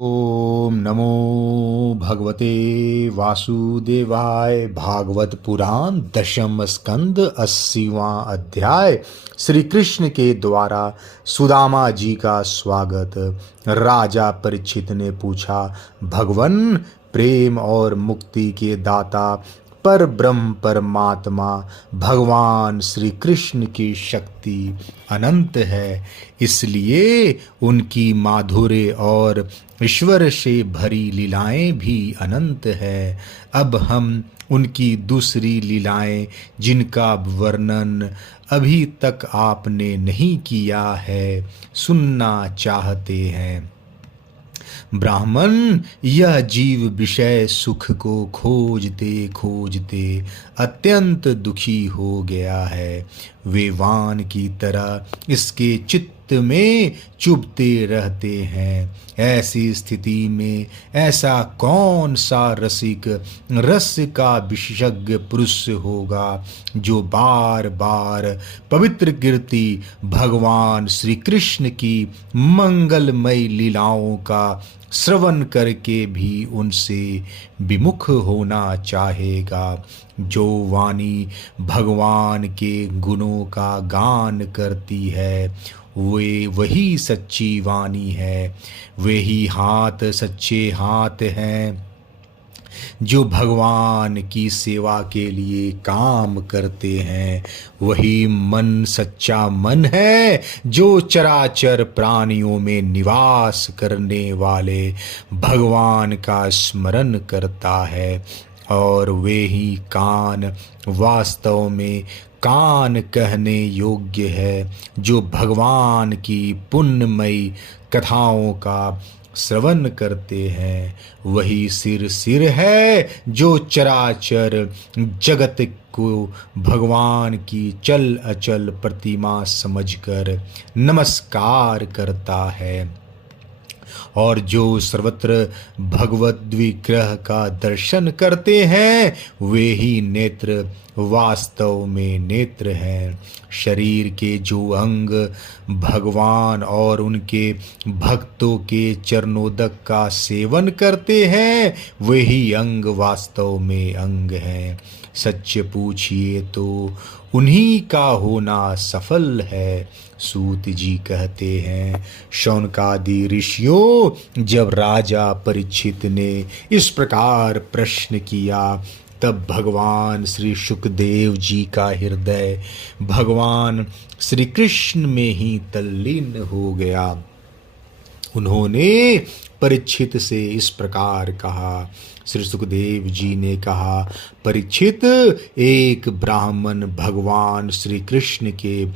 ओम नमो भगवते वासुदेवाय। भागवत पुराण दशम स्कंद 80वां अध्याय। श्री कृष्ण के द्वारा सुदामा जी का स्वागत। राजा परीक्षित ने पूछा, भगवन, प्रेम और मुक्ति के दाता पर ब्रह्म परमात्मा भगवान श्री कृष्ण की शक्ति अनंत है, इसलिए उनकी माधुर्य और ईश्वर से भरी लीलाएं भी अनंत है। अब हम उनकी दूसरी लीलाएं, जिनका वर्णन अभी तक आपने नहीं किया है, सुनना चाहते हैं। ब्राह्मण, यह जीव विषय सुख को खोजते खोजते अत्यंत दुखी हो गया है। वे वान की तरह इसके चित्त में चुभते रहते हैं। ऐसी स्थिति में ऐसा कौन सा रसिक, रस का विशेषज्ञ पुरुष होगा जो बार बार पवित्र कीर्ति भगवान श्री कृष्ण की मंगलमय लीलाओं का श्रवण करके भी उनसे विमुख होना चाहेगा। जो वाणी भगवान के गुणों का गान करती है, वे वही सच्ची वाणी है। वे ही हाथ सच्चे हाथ हैं जो भगवान की सेवा के लिए काम करते हैं। वही मन सच्चा मन है जो चराचर प्राणियों में निवास करने वाले भगवान का स्मरण करता है। और वे ही कान वास्तव में कान कहने योग्य है जो भगवान की पुण्यमयी कथाओं का श्रवण करते हैं। वही सिर सिर है जो चराचर जगत को भगवान की चल अचल प्रतिमा समझकर नमस्कार करता है। और जो सर्वत्र भगवत विग्रह का दर्शन करते हैं, वे ही नेत्र वास्तव में नेत्र हैं। शरीर के जो अंग भगवान और उनके भक्तों के चरणोदक का सेवन करते हैं, वे ही अंग वास्तव में अंग हैं। सच पूछिए तो उन्हीं का होना सफल है। सूत जी कहते हैं, शौनकादि ऋषियों, जब राजा परीक्षित ने इस प्रकार प्रश्न किया, तब भगवान श्री सुखदेव जी का हृदय भगवान श्री कृष्ण में ही तल्लीन हो गया। उन्होंने परीक्षित से इस प्रकार कहा। श्री सुखदेव जी ने कहा, परीक्षित, एक ब्राह्मण भगवान श्री कृष्ण के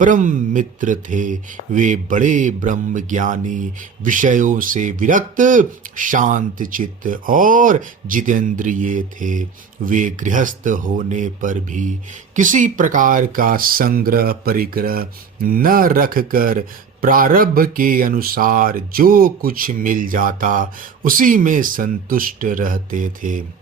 परम मित्र थे। वे बड़े ब्रह्म ज्ञानी, विषयों से विरक्त, शांत चित्त और जितेंद्रिय थे। वे गृहस्थ होने पर भी किसी प्रकार का संग्रह परिग्रह न रखकर प्रारब्ध के अनुसार जो कुछ मिल जाता उसी में संतुष्ट रहते थे।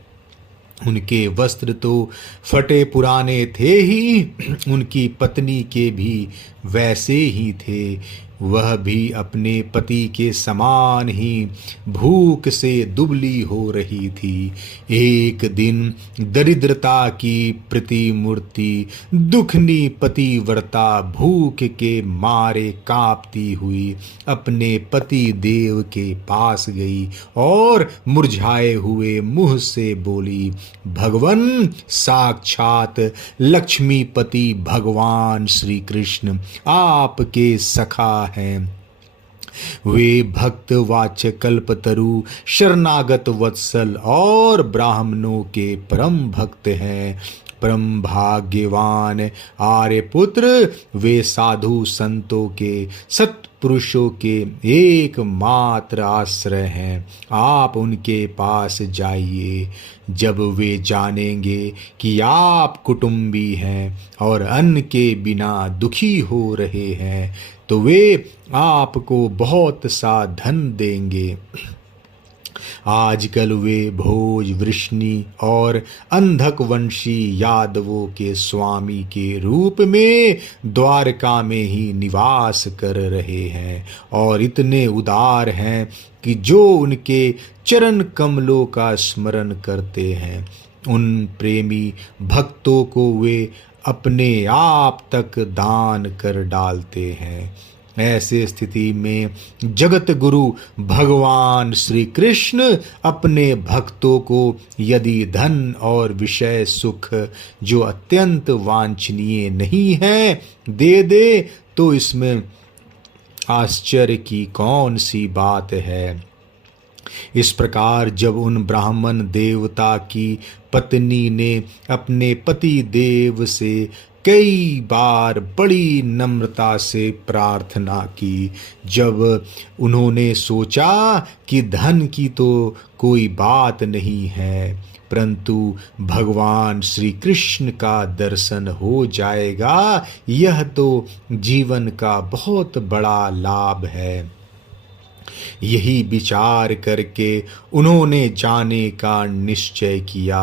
उनके वस्त्र तो फटे पुराने थे ही, उनकी पत्नी के भी वैसे ही थे। वह भी अपने पति के समान ही भूख से दुबली हो रही थी। एक दिन दरिद्रता की प्रतिमूर्ति दुखनी पतिव्रता भूख के मारे कांपती हुई अपने पति देव के पास गई और मुरझाए हुए मुंह से बोली, भगवन, साक्षात लक्ष्मीपति भगवान श्री कृष्ण आपके सखा हैं। वे भक्त वाचक कल्पतरु, शरणागत वत्सल और ब्राह्मणों के परम भक्त हैं। परम भाग्यवान आर्यपुत्र, वे साधु संतों के सत्पुरुषों के एकमात्र आश्रय हैं। आप उनके पास जाइए। जब वे जानेंगे कि आप कुटुंबी हैं और अन्न के बिना दुखी हो रहे हैं, तो वे आपको बहुत सा धन देंगे। आजकल वे भोज वृष्णि और अंधक वंशी यादवों के स्वामी के रूप में द्वारका में ही निवास कर रहे हैं और इतने उदार हैं कि जो उनके चरण कमलों का स्मरण करते हैं उन प्रेमी भक्तों को वे अपने आप तक दान कर डालते हैं। ऐसे स्थिति में जगत गुरु भगवान श्री कृष्ण अपने भक्तों को यदि धन और विषय सुख जो अत्यंत वांछनीय नहीं है दे दे तो इसमें आश्चर्य की कौन सी बात है। इस प्रकार जब उन ब्राह्मण देवता की पत्नी ने अपने पति देव से कई बार बड़ी नम्रता से प्रार्थना की, जब उन्होंने सोचा कि धन की तो कोई बात नहीं है परंतु भगवान श्री कृष्ण का दर्शन हो जाएगा, यह तो जीवन का बहुत बड़ा लाभ है। यही विचार करके उन्होंने जाने का निश्चय किया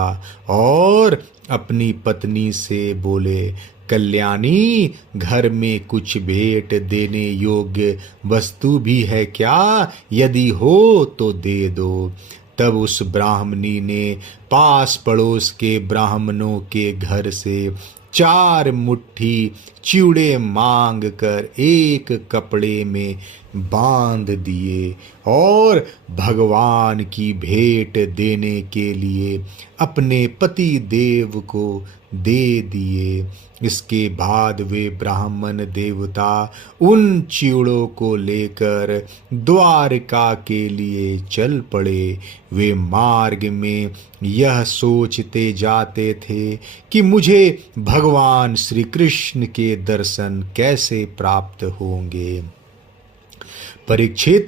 और अपनी पत्नी से बोले, कल्याणी, घर में कुछ भेंट देने योग्य वस्तु भी है क्या? यदि हो तो दे दो। तब उस ब्राह्मणी ने पास पड़ोस के ब्राह्मणों के घर से 4 मुट्ठी चिवड़े मांग कर एक कपड़े में बांध दिए और भगवान की भेंट देने के लिए अपने पति देव को दे दिए। इसके बाद वे ब्राह्मण देवता उन चिवड़ों को लेकर द्वारका के लिए चल पड़े। वे मार्ग में यह सोचते जाते थे कि मुझे भगवान श्री कृष्ण के दर्शन कैसे प्राप्त होंगे। परीक्षित,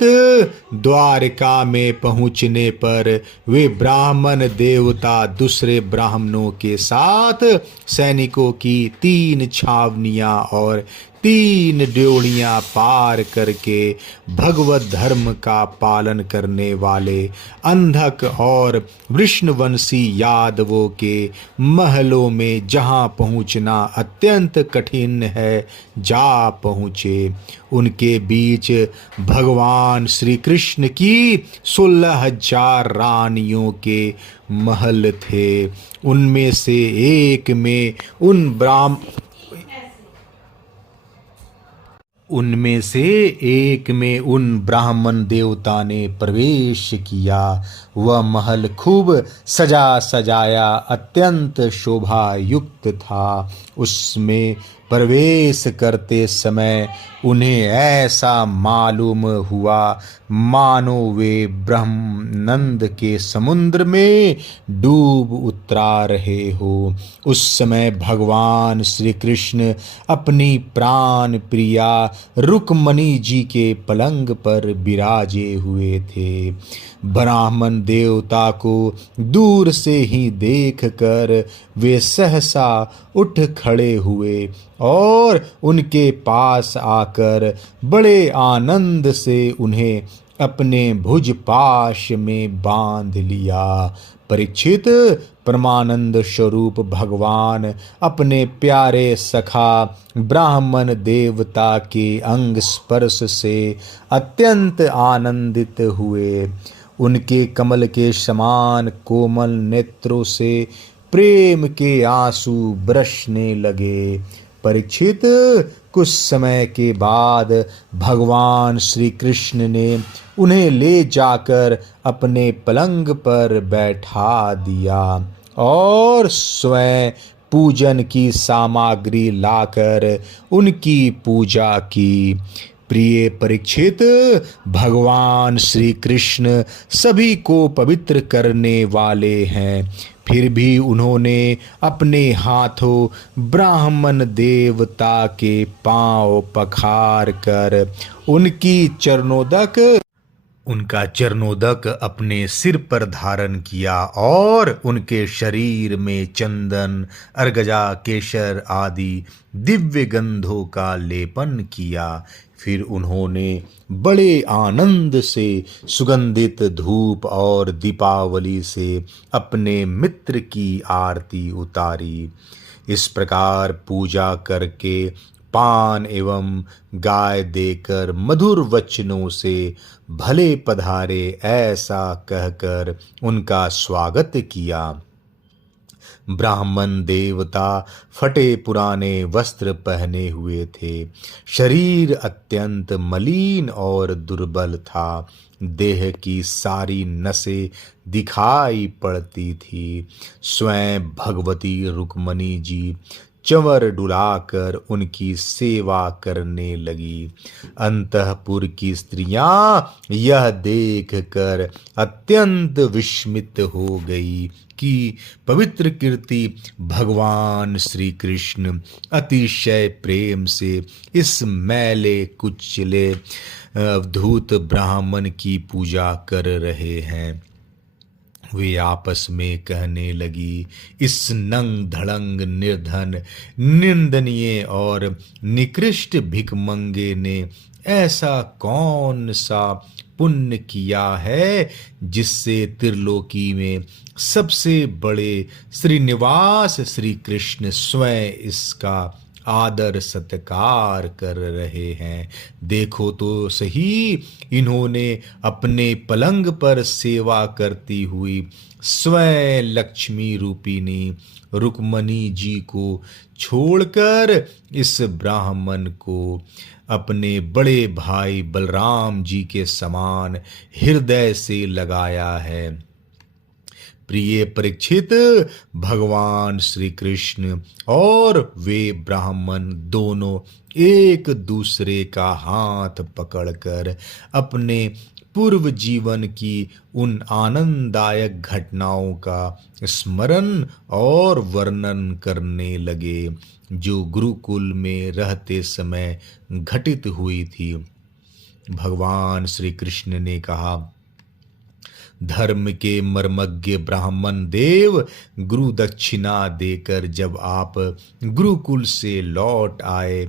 द्वारका में पहुंचने पर वे ब्राह्मण देवता दूसरे ब्राह्मणों के साथ सैनिकों की 3 छावनियां और 3 ड्योढ़ियां पार करके भगवत धर्म का पालन करने वाले अंधक और वृष्णवंशी यादवों के महलों में जहां पहुंचना अत्यंत कठिन है जा पहुँचे। उनके बीच भगवान श्री कृष्ण की 16,000 रानियों के महल थे। उनमें से एक में उन ब्राह्मण देवता ने प्रवेश किया। वह महल खूब सजा सजाया अत्यंत शोभा युक्त था। उसमें प्रवेश करते समय उन्हें ऐसा मालूम हुआ मानो वे ब्रह्मानंद के समुद्र में डूब उतरा रहे हो। उस समय भगवान श्री कृष्ण अपनी प्राण प्रिया रुक्मणी जी के पलंग पर विराजे हुए थे। ब्राह्मण देवता को दूर से ही देखकर वे सहसा उठ खड़े हुए और उनके पास आकर बड़े आनंद से उन्हें अपने भुज पाश में बांध लिया। परीक्षित, परमानंद स्वरूप भगवान अपने प्यारे सखा ब्राह्मण देवता के अंग स्पर्श से अत्यंत आनंदित हुए। उनके कमल के समान कोमल नेत्रों से प्रेम के आंसू बरसने लगे। परीक्षित, कुछ समय के बाद भगवान श्री कृष्ण ने उन्हें ले जाकर अपने पलंग पर बैठा दिया और स्वयं पूजन की सामग्री लाकर उनकी पूजा की। प्रिय परीक्षित, भगवान श्री कृष्ण सभी को पवित्र करने वाले हैं, फिर भी उन्होंने अपने हाथों ब्राह्मण देवता के पांव पखार कर उनका चरणोदक अपने सिर पर धारण किया और उनके शरीर में चंदन, अर्गजा, केशर आदि दिव्य गंधों का लेपन किया। फिर उन्होंने बड़े आनंद से सुगंधित धूप और दीपावली से अपने मित्र की आरती उतारी। इस प्रकार पूजा करके पान एवं गाय देकर मधुर वचनों से भले पधारे ऐसा कहकर उनका स्वागत किया। ब्राह्मण देवता फटे पुराने वस्त्र पहने हुए थे। शरीर अत्यंत मलिन और दुर्बल था। देह की सारी नसें दिखाई पड़ती थी। स्वयं भगवती रुक्मणी जी चंवर डुलाकर उनकी सेवा करने लगी। अंतःपुर की स्त्रियां यह देखकर अत्यंत विस्मित हो गई कि पवित्र कीर्ति भगवान श्री कृष्ण अतिशय प्रेम से इस मैले कुचले अवधूत ब्राह्मण की पूजा कर रहे हैं। वे आपस में कहने लगी, इस नंग धड़ंग निर्धन निंदनीय और निकृष्ट भिखमंगे ने ऐसा कौन सा पुण्य किया है जिससे त्रिलोकी में सबसे बड़े श्रीनिवास श्री कृष्ण स्वयं इसका आदर सत्कार कर रहे हैं। देखो तो सही, इन्होंने अपने पलंग पर सेवा करती हुई स्वयं लक्ष्मी रूपिणी रुक्मणी जी को छोड़कर इस ब्राह्मण को अपने बड़े भाई बलराम जी के समान हृदय से लगाया है। प्रिय परीक्षित, भगवान श्री कृष्ण और वे ब्राह्मण दोनों एक दूसरे का हाथ पकड़कर अपने पूर्व जीवन की उन आनंददायक घटनाओं का स्मरण और वर्णन करने लगे जो गुरुकुल में रहते समय घटित हुई थी। भगवान श्री कृष्ण ने कहा, धर्म के मर्मज्ञ ब्राह्मण देव, गुरु दक्षिणा देकर जब आप गुरुकुल से लौट आए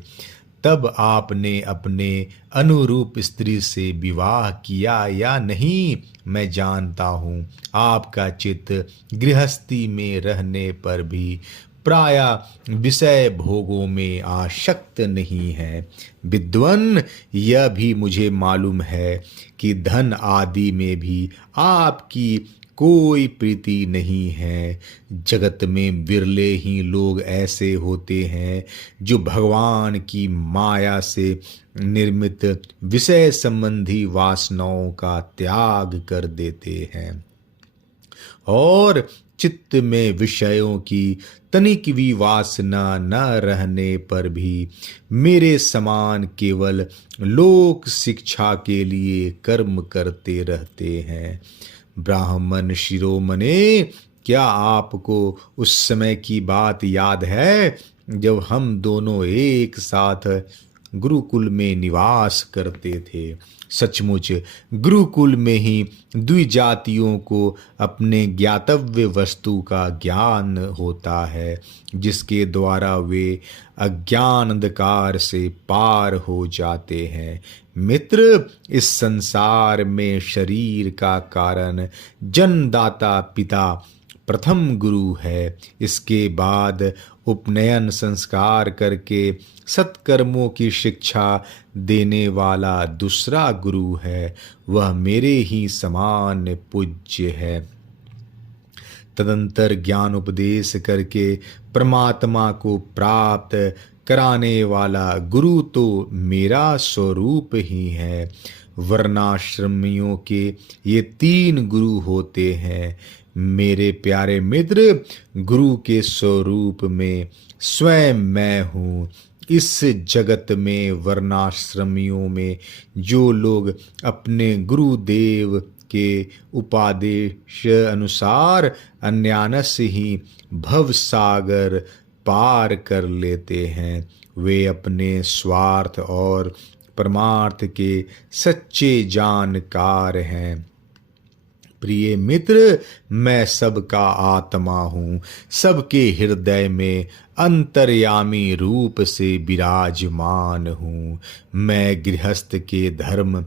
तब आपने अपने अनुरूप स्त्री से विवाह किया या नहीं? मैं जानता हूँ आपका चित्त गृहस्थी में रहने पर भी प्रायः विषय भोगों में आसक्त नहीं है। विद्वान, यह भी मुझे मालूम है कि धन आदि में भी आपकी कोई प्रीति नहीं है। जगत में विरले ही लोग ऐसे होते हैं जो भगवान की माया से निर्मित विषय संबंधी वासनाओं का त्याग कर देते हैं और चित्त में विषयों की तनिक भी वासना न रहने पर भी मेरे समान केवल लोक शिक्षा के लिए कर्म करते रहते हैं। ब्राह्मण शिरोमणे, क्या आपको उस समय की बात याद है जब हम दोनों एक साथ गुरुकुल में निवास करते थे? सचमुच गुरुकुल में ही द्विजातियों को अपने ज्ञातव्य वस्तु का ज्ञान होता है, जिसके द्वारा वे अज्ञान अंधकार से पार हो जाते हैं। मित्र, इस संसार में शरीर का कारण जन्मदाता पिता प्रथम गुरु है। इसके बाद उपनयन संस्कार करके सत्कर्मों की शिक्षा देने वाला दूसरा गुरु है, वह मेरे ही समान पूज्य है। तदंतर ज्ञान उपदेश करके परमात्मा को प्राप्त कराने वाला गुरु तो मेरा स्वरूप ही है। वर्णाश्रमियों के ये 3 गुरु होते हैं। मेरे प्यारे मित्र, गुरु के स्वरूप में स्वयं मैं हूँ। इस जगत में वर्णाश्रमियों में जो लोग अपने गुरुदेव के उपादेश अनुसार अन्यानस ही भव सागर पार कर लेते हैं, वे अपने स्वार्थ और परमार्थ के सच्चे जानकार हैं। प्रिय मित्र, मैं सबका आत्मा हूँ, सबके हृदय में अंतर्यामी रूप से विराजमान हूँ। मैं गृहस्थ के धर्म,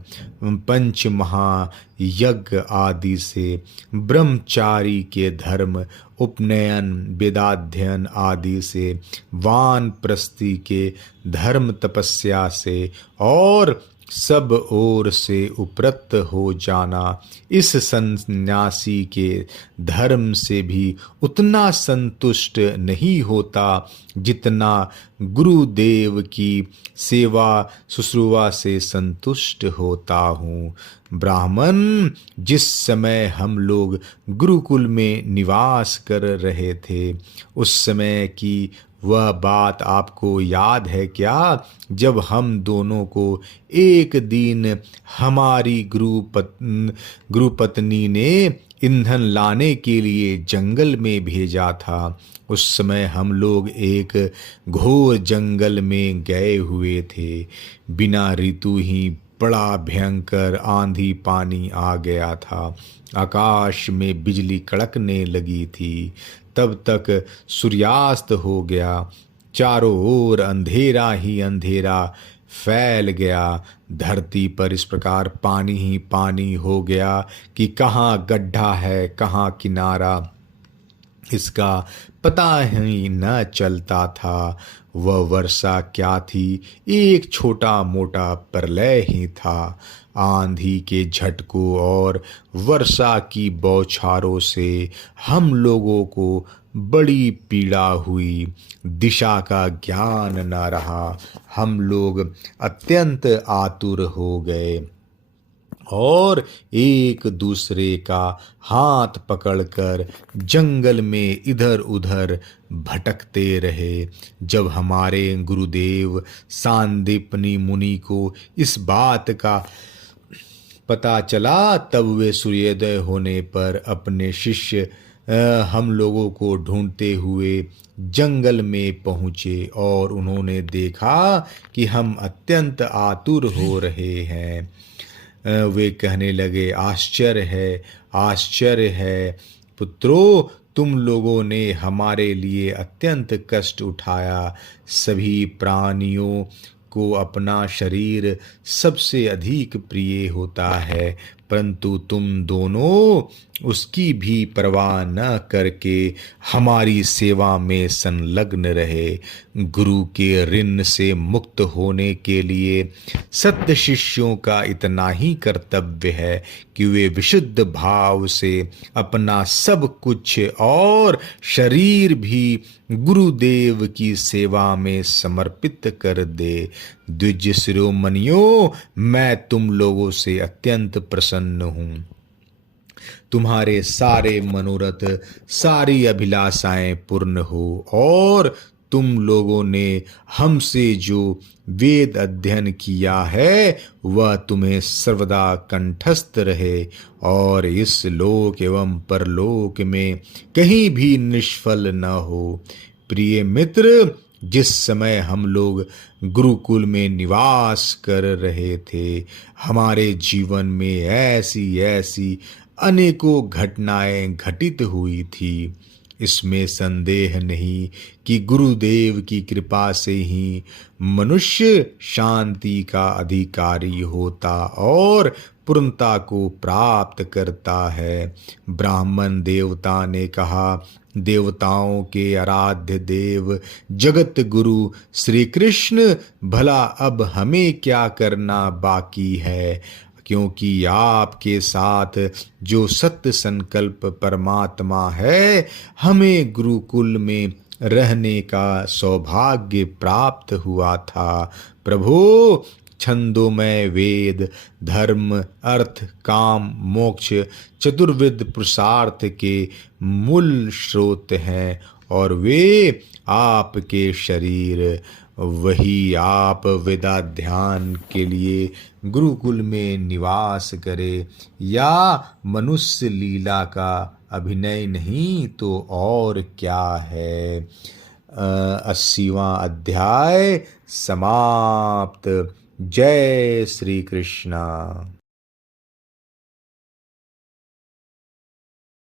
पंच महायज्ञ आदि से, ब्रह्मचारी के धर्म, उपनयन, वेदाध्ययन आदि से, वानप्रस्थी के धर्म, तपस्या से और सब ओर से उपरत हो जाना, इस सन्यासी के धर्म से भी उतना संतुष्ट नहीं होता जितना गुरुदेव की सेवा शुश्रूषा से संतुष्ट होता हूँ। ब्राह्मण, जिस समय हम लोग गुरुकुल में निवास कर रहे थे, उस समय की वह बात आपको याद है क्या, जब हम दोनों को एक दिन हमारी गुरुपत्नी ने ईंधन लाने के लिए जंगल में भेजा था। उस समय हम लोग एक घोर जंगल में गए हुए थे। बिना ऋतु ही बड़ा भयंकर आंधी पानी आ गया था। आकाश में बिजली कड़कने लगी थी। तब तक सूर्यास्त हो गया। चारों ओर अंधेरा ही अंधेरा फैल गया। धरती पर इस प्रकार पानी ही पानी हो गया कि कहाँ गड्ढा है, कहाँ किनारा, इसका पता ही न चलता था। वह वर्षा क्या थी, एक छोटा मोटा प्रलय ही था। आंधी के झटकों और वर्षा की बौछारों से हम लोगों को बड़ी पीड़ा हुई। दिशा का ज्ञान न रहा। हम लोग अत्यंत आतुर हो गए और एक दूसरे का हाथ पकड़कर जंगल में इधर उधर भटकते रहे। जब हमारे गुरुदेव सांदीपनी मुनि को इस बात का पता चला, तब वे सूर्योदय होने पर अपने शिष्य हम लोगों को ढूंढते हुए जंगल में पहुँचे और उन्होंने देखा कि हम अत्यंत आतुर हो रहे हैं। वे कहने लगे, आश्चर्य है, आश्चर्य है पुत्रों, तुम लोगों ने हमारे लिए अत्यंत कष्ट उठाया। सभी प्राणियों को अपना शरीर सबसे अधिक प्रिय होता है, परंतु तुम दोनों उसकी भी परवाह न करके हमारी सेवा में संलग्न रहे। गुरु के ऋण से मुक्त होने के लिए सत्य शिष्यों का इतना ही कर्तव्य है कि वे विशुद्ध भाव से अपना सब कुछ और शरीर भी गुरुदेव की सेवा में समर्पित कर दे। द्विज शिरोमणियों, मैं तुम लोगों से अत्यंत प्रसन्न हूँ। तुम्हारे सारे मनोरथ, सारी अभिलाषाएं पूर्ण हो और तुम लोगों ने हमसे जो वेद अध्ययन किया है वह तुम्हें सर्वदा कंठस्थ रहे और इस लोक एवं परलोक में कहीं भी निष्फल न हो। प्रिय मित्र, जिस समय हम लोग गुरुकुल में निवास कर रहे थे, हमारे जीवन में ऐसी ऐसी अनेकों घटनाएं घटित हुई थी। इसमें संदेह नहीं कि गुरुदेव की कृपा से ही मनुष्य शांति का अधिकारी होता और पूर्णता को प्राप्त करता है। ब्राह्मण देवता ने कहा, देवताओं के आराध्य देव जगत गुरु श्री कृष्ण, भला अब हमें क्या करना बाकी है, क्योंकि आपके साथ जो सत्य संकल्प परमात्मा है, हमें गुरुकुल में रहने का सौभाग्य प्राप्त हुआ था। प्रभु, छंदोमय वेद धर्म अर्थ काम मोक्ष चतुर्विध पुरुषार्थ के मूल स्रोत हैं और वे आपके शरीर। वही आप वेदाध्यान के लिए गुरुकुल में निवास करे या मनुष्य लीला का अभिनय नहीं तो और क्या है। 80वां अध्याय समाप्त। जय श्री कृष्णा।